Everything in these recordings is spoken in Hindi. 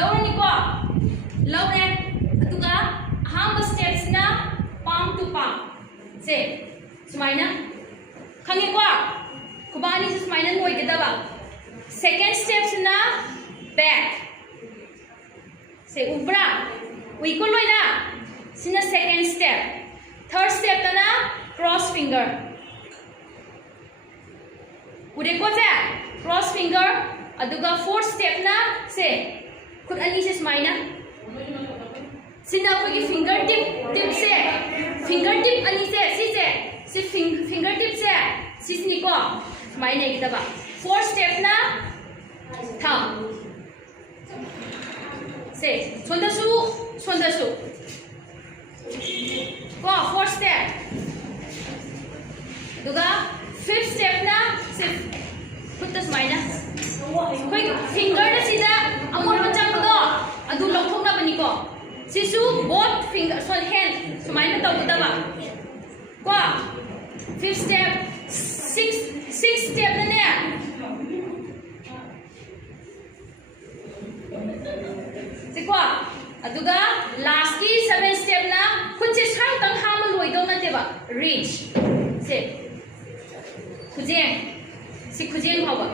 लौरनी को लौरे अदुगा अहम स्टेप्स ना palm to palm से सुमाइना खंगे को खुबानी से सुमाइना होई के दबा second steps ना back से ubra ui ko loina sina second step third step na cross finger ude ko se cross finger aduga fourth step na se khud ani se smaina sina ko ki finger tip se finger tip ani se si finger tip se sisni ko smaina ki daba fourth step na thumb से 손다수 को fourth step दुगा fifth step ना सिर्फ put the smile ना कोई finger ना सीधा अमोल बच्चा को दो अदू लौटों ना बनी को Sissu both finger so hand smile ना तो बुता को fifth step sixth step ना ने सिक्वा अदुगा लास्ट की 7 स्टेप ना खुद से सांग तंग हाम लोई दो ना तेबा reach से खुजें होगा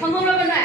खंगों रबना